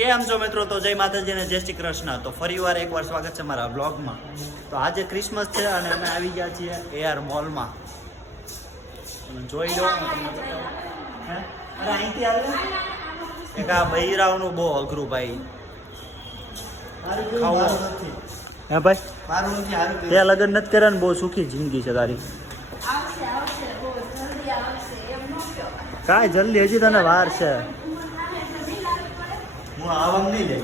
કેમ છો મિત્રો તો જય માતાજી અને જય શ્રી કૃષ્ણ. તો ફરીવાર એકવાર સ્વાગત છે મારા બ્લોગમાં તો આજે ક્રિસમસ છે અને અમે આવી ગયા છીએ એઆર મોલમાં તમે જોઈ લો અહીંથી આવે? એક આ બૈરાવનું બહુ અઘરું ભાઈ. ખાવું. હે ભાઈ? મારું નથી તે લગ્ન નથી કર્યા ને બહુ સુખી જિંદગી છે તારી. આવશે આવશે બહુ જલ્દી આવશે એમ ન કહેવાય કાંઈ જલ્દી હજી તને વાર છે. પણ આવામ નહીં લે.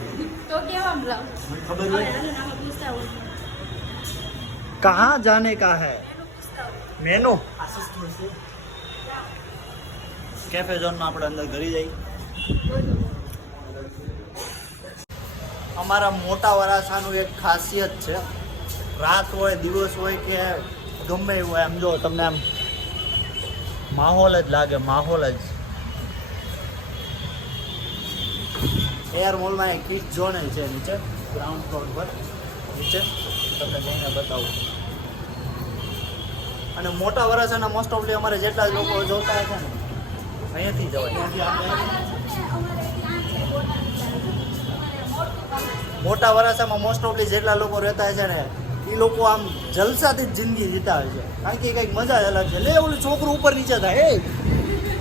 તો કેવામ લાવ ખબર નહીં कहाँ जाने का है મેનુ કેફે ઝોનમાં આપણે અંદર ઘરી જઈ અમારા મોટા વરાછાનું એક ખાસિયત છે. રાત હોય દિવસ હોય કે ગમે એવું એમ જો તમને એમ માહોલ જ લાગે માહોલ જ. એર મોલમાં એક કિટ ઝોન છે નીચે ગ્રાઉન્ડ ફ્લોર પર, નીચે. તમને જઈને બતાવું. અને મોટા વરસાના મોસ્ટ ઓફલી અમારે જેટલા લોકો જોતા છે ને, અહીંયાથી જવાય. મોટા વરાસામાં મોસ્ટ ઓફલી જેટલા લોકો રહેતા છે ને, એ લોકો આમ જલસાથી જ જિંદગી જીતા હોય છે. કારણ કે કંઈક મજા જ અલગ છે. લે ઓલું છોકરું ઉપર નીચે થાય એ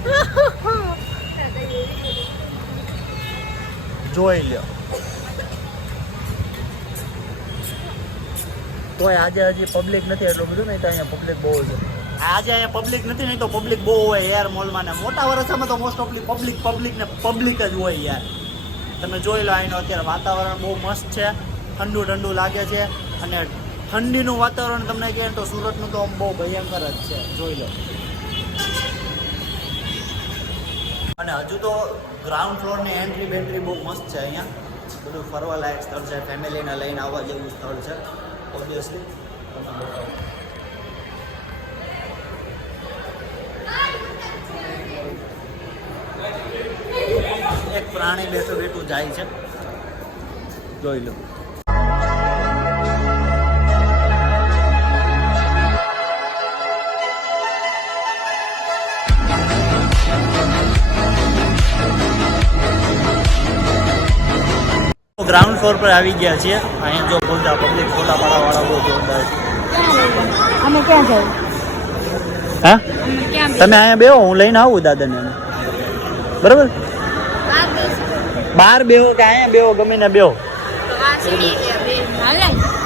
જોઈ લ્યો. કોઈ આજે હજી પબ્લિક નથી એટલું બધું, નહીં તો અહીંયા પબ્લિક બહુ છે. આજે અહીંયા પબ્લિક નથી, નહીં તો પબ્લિક બહુ હોય યાર મોલમાં ને. મોટા વર્ષમાં તો મોસ્ટ ઓફલી પબ્લિક પબ્લિક ને પબ્લિક જ હોય યાર. તમે જોઈ લો અહીંનું અત્યારે વાતાવરણ બહુ મસ્ત છે, ઠંડુ ઠંડુ લાગે છે, અને ઠંડીનું વાતાવરણ તમને કહે તો સુરતનું તો આમ બહુ ભયંકર જ છે. જોઈ લો. અને હજુ તો ગ્રાઉન્ડ ફ્લોરની એન્ટ્રી બેન્ટ્રી બહુ મસ્ત છે અહીંયા. બધું ફરવા લાયક સ્થળ છે. ફેમિલીને લઈને આવવા જેવું સ્થળ છે ઓબ્વિયસલી એક પ્રાણી બેઠું બેઠું જાય છે. જોઈ લો. ગ્રાઉન્ડ ફ્લોર પર આવી ગયા છીએ. અહીંયા જો બધા પબ્લિક ફોટા પાડવા વાળા બહુ જોરદાર અમે ક્યાં જવું? હા? તમે અહીંયા બેહો હું લઈને આવું દાદાને. બરાબર? બહાર બેહો કે અહીંયા બેહો ગમીને બેહો.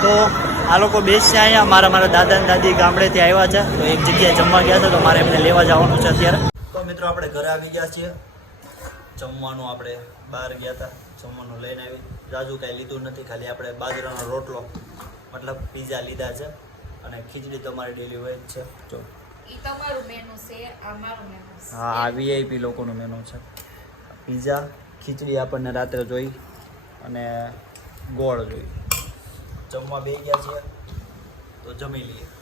તો આ લોકો બેસશે અહીંયા. મારા મારા દાદા ને દાદી ગામડેથી આવ્યા છે. તો એક જગ્યાએ જમવા ગયા છે તો મારે એમને લેવા જવાનું છે અત્યારે. તો મિત્રો આપણે ઘરે આવી ગયા છીએ. જમવાનું આપણે બહાર ગયા હતા. જમવાનું લઈને આવી. રાજુ કાંઈ લીધું નથી ખાલી આપણે બાજરાનો રોટલો મતલબ પીઝા લીધા છે. અને ખીચડી તમારી ડેલી છે. જો. છે છે. હા આ વીઆઈપી લોકોનું મેનુ છે. પીઝા ખીચડી આપણને રાત્રે જોઈ અને ગોળ જોઈ. જમવા બે ગયા છીએ તો જમી લઈએ.